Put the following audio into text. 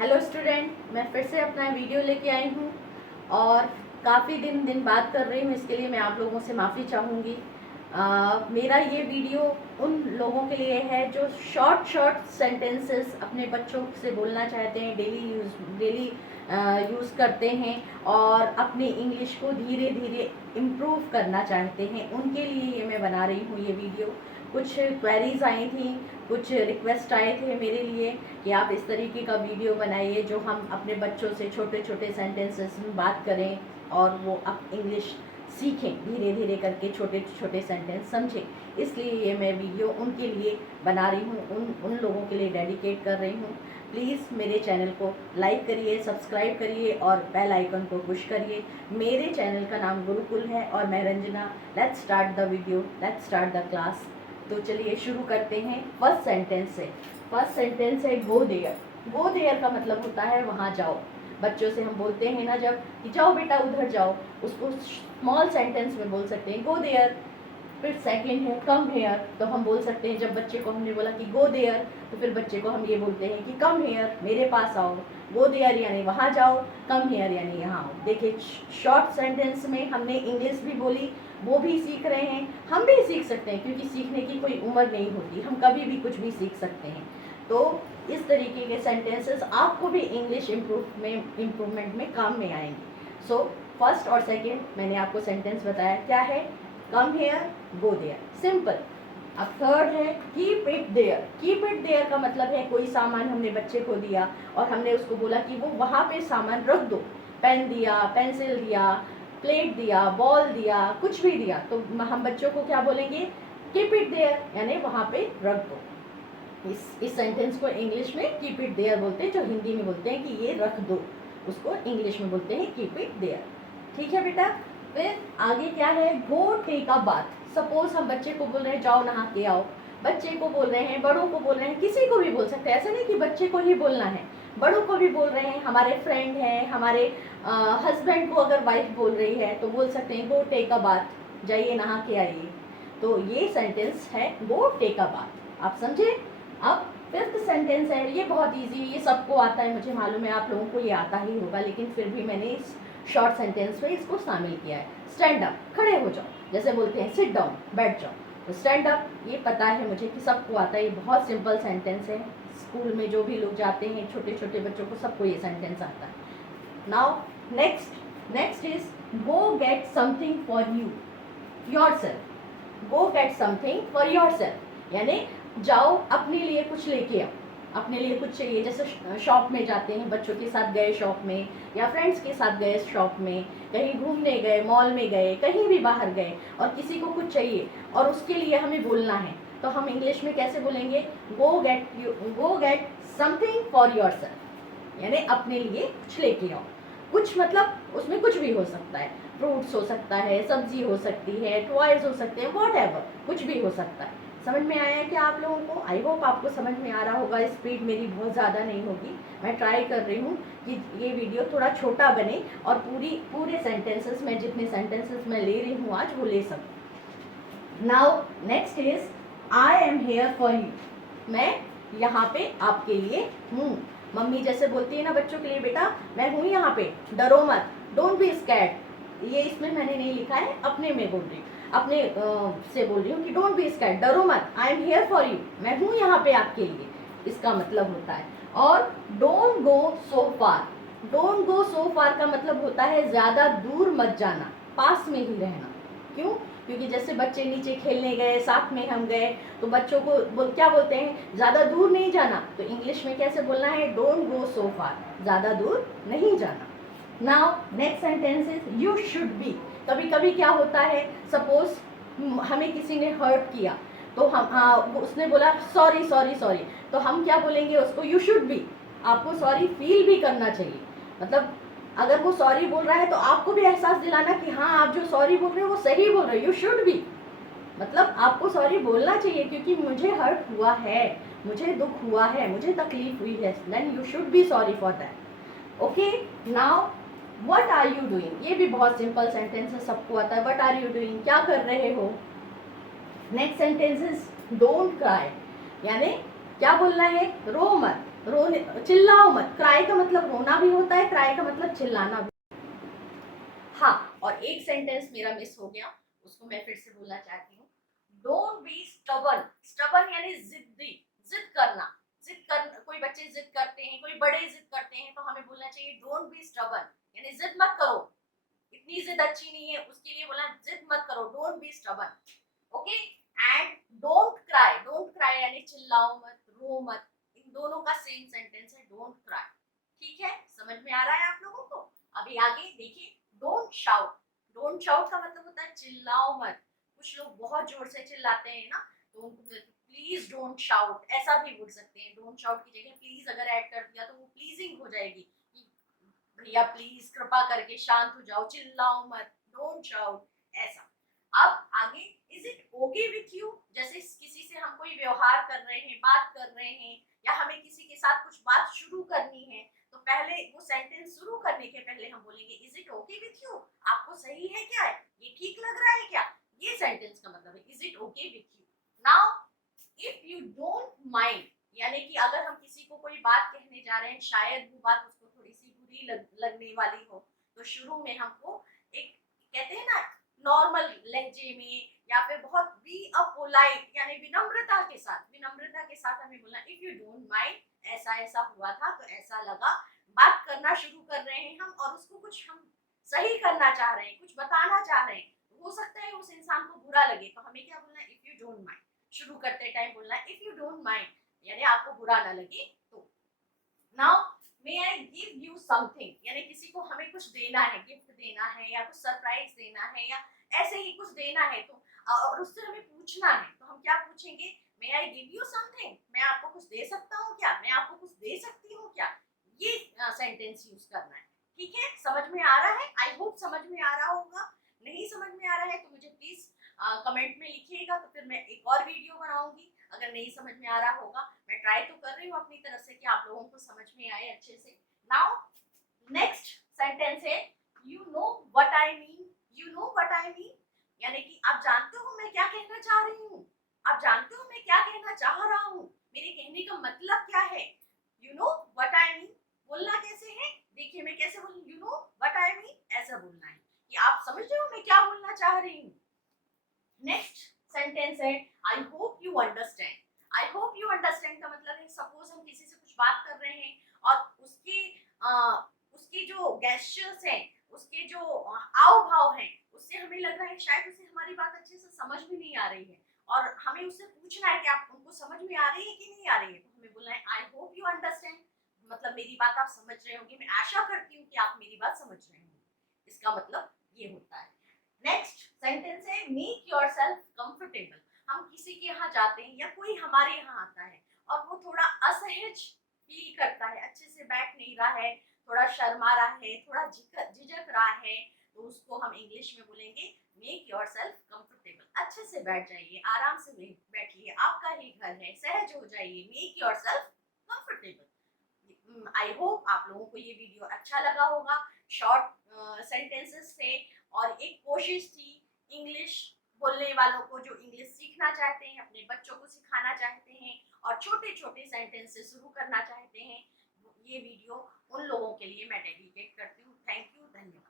Hello student, मैं फिर से अपना वीडियो लेके आई हूँ और काफ़ी दिन बात कर रही हूँ। इसके लिए मैं आप लोगों से माफ़ी चाहूँगी। मेरा ये वीडियो उन लोगों के लिए है जो शॉर्ट सेंटेंसेस अपने बच्चों से बोलना चाहते हैं, डेली यूज़ करते हैं और अपनी इंग्लिश को धीरे धीरे इम्प्रूव करना चाहते हैं। उनके लिए ये मैं बना रही हूँ ये वीडियो। कुछ क्वेरीज आई थी, कुछ रिक्वेस्ट आए थे मेरे लिए कि आप इस तरीके का वीडियो बनाइए जो हम अपने बच्चों से छोटे छोटे सेंटेंसेस में बात करें और वो अब इंग्लिश सीखें, धीरे धीरे करके छोटे छोटे सेंटेंस समझें। इसलिए ये मैं वीडियो उनके लिए बना रही हूँ, उन लोगों के लिए डेडिकेट कर रही हूँ। प्लीज़ मेरे चैनल को लाइक करिए, सब्सक्राइब करिए और बेल आइकन को पुश करिए। मेरे चैनल का नाम गुरुकुल है और मैं Ranjana. Let's start the video, let's start the class. तो चलिए शुरू करते हैं फर्स्ट सेंटेंस से। फर्स्ट सेंटेंस है गो देयर। गो देयर का मतलब होता है वहाँ जाओ। बच्चों से हम बोलते हैं ना जब कि जाओ बेटा उधर जाओ, उसको स्मॉल सेंटेंस में बोल सकते हैं गो देयर। फिर सेकंड है कम हेयर, तो हम बोल सकते हैं जब बच्चे को हमने बोला कि गो देयर तो फिर बच्चे को हम ये बोलते हैं कि कम हेयर, मेरे पास आओ। गो देयर यानी वहाँ जाओ, कम हेयर यानी यहाँ आओ। देखिए शॉर्ट सेंटेंस में हमने इंग्लिश भी बोली, वो भी सीख रहे हैं, हम भी सीख सकते हैं क्योंकि सीखने की कोई उम्र नहीं होती, हम कभी भी कुछ भी सीख सकते हैं। तो इस तरीके के सेंटेंसेस आपको भी इंग्लिश इम्प्रूवमेंट में काम में आएंगे। सो फर्स्ट और सेकेंड मैंने आपको सेंटेंस बताया क्या है, come here, go there, simple. अब थर्ड है keep it there. Keep it there का मतलब है कोई सामान हमने बच्चे को दिया और हमने उसको बोला कि वो वहाँ पे सामान रख दो। पेन दिया, पेंसिल दिया, प्लेट दिया, बॉल दिया, कुछ भी दिया, तो हम बच्चों को क्या बोलेंगे, कीप इट देयर यानी वहाँ पे रख दो। इस सेंटेंस को इंग्लिश में कीप इट देयर बोलते हैं, जो हिंदी में बोलते हैं कि ये रख दो, उसको इंग्लिश में बोलते हैं कीप इट देयर। ठीक है बेटा। फिर आगे क्या है, go take a bath. Suppose हम बच्चे को बोल रहे हैं जाओ नहा के आओ, बच्चे को बोल रहे हैं, बड़ों को बोल रहे हैं, किसी को भी बोल सकते हैं, ऐसा नहीं कि बच्चे को ही बोलना है, बड़ों को भी बोल रहे हैं, हमारे फ्रेंड हैं, हमारे हस्बैंड को अगर वाइफ बोल रही है तो बोल सकते हैं गो टेक अ बाथ, जाइए नहा के आइए। तो ये सेंटेंस है गो टेक अ बाथ, आप समझे। अब फिफ्थ सेंटेंस है, ये बहुत इजी, ये सबको आता है, मुझे मालूम है आप लोगों को ये आता ही होगा, लेकिन फिर भी मैंने इस शॉर्ट सेंटेंस में इसको शामिल किया है। स्टैंड अप, खड़े हो जाओ, जैसे बोलते हैं सिट डाउन, बैठ जाओ, तो स्टैंड अप ये पता है मुझे कि सबको आता है, ये बहुत सिंपल सेंटेंस है। स्कूल में जो भी लोग जाते हैं, छोटे छोटे बच्चों को सबको ये सेंटेंस आता है। Now next is go get something for you yourself. Go get something for yourself यानी जाओ अपने लिए कुछ लेके आओ, अपने लिए कुछ चाहिए। जैसे शॉप में जाते हैं, बच्चों के साथ गए शॉप में या फ्रेंड्स के साथ गए शॉप में, कहीं घूमने गए, मॉल में गए, कहीं भी बाहर गए और किसी को कुछ चाहिए और उसके लिए हमें बोलना है, तो हम इंग्लिश में कैसे बोलेंगे, गो गेट समथिंग फॉर योरसेल्फ यानी अपने लिए कुछ लेके आओ। कुछ मतलब उसमें कुछ भी हो सकता है, फ्रूट्स हो सकता है, सब्जी हो सकती है, टॉयज हो सकते हैं, व्हाटएवर, कुछ भी हो सकता है। समझ में आया क्या आप लोगों को? आई होप आपको समझ में आ रहा होगा। स्पीड मेरी बहुत ज़्यादा नहीं होगी, मैं ट्राई कर रही हूँ कि ये वीडियो थोड़ा छोटा बने और पूरे सेंटेंसेस में, जितने सेंटेंसेस मैं ले रही हूँ आज, वो ले सकूँ। Now next is I am here for you. मैं यहाँ पे आपके लिए हूँ। मम्मी जैसे बोलती है ना बच्चों के लिए, बेटा मैं हूँ यहाँ पे, डरो मत, डोंट बी स्कैर्ड। ये इसमें मैंने नहीं लिखा है, अपने में बोल रही हूँ, अपने से बोल रही हूँ कि डोंट बी स्कैर्ड, डरो मत, I am here for you, मैं हूँ यहाँ पे आपके लिए, इसका मतलब होता है। और don't go so far. Don't go सो फार का मतलब होता है ज़्यादा दूर मत जाना, पास में ही रहना। क्यों? क्योंकि जैसे बच्चे नीचे खेलने गए, साथ में हम गए, तो बच्चों को क्या बोलते हैं, ज़्यादा दूर नहीं जाना, तो इंग्लिश में कैसे बोलना है, डोंट गो सो फार, ज़्यादा दूर नहीं जाना। Now next sentence is you should B. कभी कभी क्या होता है, सपोज हमें किसी ने हर्ट किया तो हम उसने बोला सॉरी सॉरी सॉरी, तो हम क्या बोलेंगे उसको, यू शुड बी। आपको सॉरी फील भी करना चाहिए, मतलब अगर वो सॉरी बोल रहा है तो आपको भी एहसास दिलाना कि हाँ आप जो सॉरी बोल रहे हो वो सही बोल रहे हो, यू शुड बी, मतलब आपको सॉरी बोलना चाहिए क्योंकि मुझे हर्ट हुआ है, मुझे दुख हुआ है, मुझे तकलीफ हुई है, then you should be sorry for that. Okay. Now what are you doing, ये भी बहुत सिंपल सेंटेंस है, सबको आता है। व्हाट आर यू डूइंग, क्या कर रहे हो। Next sentence is don't cry यानी क्या बोलना है, रो मत, रोने, चिल्लाओ मत। क्राई का मतलब रोना भी होता है, क्राई का मतलब चिल्लाना भी। हाँ, और एक सेंटेंस मेरा मिस हो गया, उसको मैं फिर से बोलना चाहती हूँ। Don't be stubborn. स्टबर्न यानी जिद्दी, जिद करना। जिद कर, कोई बच्चे जिद करते हैं, कोई बड़े जिद करते हैं, तो हमें बोलना चाहिए डोंट बी स्टबर्न, यानी जिद मत करो, इतनी जिद अच्छी नहीं है, उसके लिए बोला जिद मत करो, don't be stubborn. Okay. And don't cry, don't cry यानी चिल्लाओ मत, रो मत। इन दोनों का सेम सेंटेंस है, डोंट क्राई। ठीक है, समझ में आ रहा है आप लोगों को? अभी आगे देखिए, डोंट शाउट। डोंट शाउट का मतलब होता है चिल्लाओ मत। कुछ लोग बहुत जोर से चिल्लाते हैं ना, तो उनको प्लीज डोंट शाउट ऐसा भी बोल सकते हैं। डोंट शाउट की जगह प्लीज अगर ऐड कर दिया तो वो प्लीजिंग हो जाएगी, भैया प्लीज कृपा करके शांत हो जाओ, चिल्लाओ मत, डोंट शाउट, ऐसा। अब आगे, is it okay with you, जैसे किसी से हम कोई व्यवहार कर रहे हैं, बात कर रहे हैं, या हमें किसी के साथ कुछ बात शुरू करनी है, तो पहले वो सेंटेंस शुरू करने के पहले हम बोलेंगे is it okay with you, आपको सही है क्या, है ये ठीक लग रहा है क्या, ये सेंटेंस का मतलब है is it okay with you. Now if you don't mind, यानी कि अगर हम किसी को कोई बात कहने जा रहे हैं, शायद वो बात उसको थोड़ी सी बुरी लगने वाली हो, तो शुरू में हमको एक, कहते हैं ना, नॉर्मल लहजे में, या फिर बहुत बी अ पोलाइट यानी विनम्रता के साथ, विनम्रता के साथ हमें बोलना इफ यू डोंट माइंड, ऐसा ऐसा हुआ था तो ऐसा लगा। बात करना शुरू कर रहे हैं हम, और उसको कुछ हम सही करना चाह रहे हैं, कुछ बताना चाह रहे हैं, हो सकता है उस इंसान को बुरा लगे, तो हमें क्या बोलना है, इफ यू डोंट माइंड। शुरू करते टाइम बोलना है इफ यू डोंट माइंड, यानी आपको बुरा ना लगे तो। Now may I give you something, यानी किसी को हमें कुछ देना है, गिफ्ट देना है, या कुछ सरप्राइज देना है, या ऐसे ही कुछ देना है, तो और उससे हमें पूछना है, तो हम क्या पूछेंगे, मे आई गिव यू समथिंग, मैं आपको कुछ दे सकता हूँ क्या, मैं आपको कुछ दे सकती हूँ क्या, ये सेंटेंस यूज करना है। ठीक है, समझ में आ रहा है? आई होप समझ में आ रहा होगा। नहीं समझ में आ रहा है तो मुझे प्लीज कमेंट में लिखिएगा, तो फिर मैं एक और वीडियो बनाऊंगी। अगर नहीं समझ में आ रहा होगा, मैं ट्राई तो कर रही हूँ अपनी तरफ से कि आप लोगों को समझ में आए अच्छे से। नाउ नेक्स्ट सेंटेंस है you know what I mean. You know what I mean यानी कि आप जानते हो मैं क्या कहना चाह रही हूँ, आप जानते हो मैं क्या कहना चाह रहा हूँ, मेरे कहने का मतलब क्या है। You know what I mean बोलना कैसे है, देखिए मैं कैसे बोलूँ, you know what I mean, ऐसा बोलना है कि आप समझ रहे हो मैं क्या बोलना चाह रही हूँ। नेक्स्ट सेंटेंस है I hope you understand. I hope you understand का मतलब है, सपोज हम किसी से कुछ बात कर रहे हैं, और उसकी जो गेस्चर्स हैं, उसके जो हाव भाव हैं, उससे हमें लग रहा है शायद उसे हमारी बात अच्छे से समझ में नहीं आ रही है, और हमें उससे पूछना है कि आप उनको समझ में आ रही है कि नहीं आ रही है, तो हमें बोलना है आई होप यू अंडरस्टैंड, मतलब मेरी बात आप समझ रहे होंगे, मैं आशा करती हूँ कि आप मेरी बात समझ रहे होंगे, इसका मतलब ये होता है। नेक्स्ट सेंटेंस है मेक योरसेल्फ कंफर्टेबल। हम किसी के यहाँ जाते हैं, या कोई हमारे यहाँ आता है, और वो थोड़ा असहज फील करता है, अच्छे से बैठ नहीं रहा है, थोड़ा शर्मा रहा है, थोड़ा झिझक रहा है, तो उसको हम इंग्लिश में बोलेंगे मेक योरसेल्फ कंफर्टेबल। अच्छे से बैठ जाइए, आराम से बैठिए, आपका ही घर है, सहज हो जाइए, make yourself comfortable. I hope आप लोगों को ये वीडियो अच्छा लगा होगा। शॉर्ट सेंटेंसेस थे, और एक कोशिश थी इंग्लिश बोलने वालों को, जो इंग्लिश सीखना चाहते हैं, अपने बच्चों को सिखाना चाहते हैं, और छोटे छोटे सेंटेंस से शुरू करना चाहते हैं, ये वीडियो उन लोगों के लिए मैं डेडिकेट करती हूँ। थैंक यू, धन्यवाद।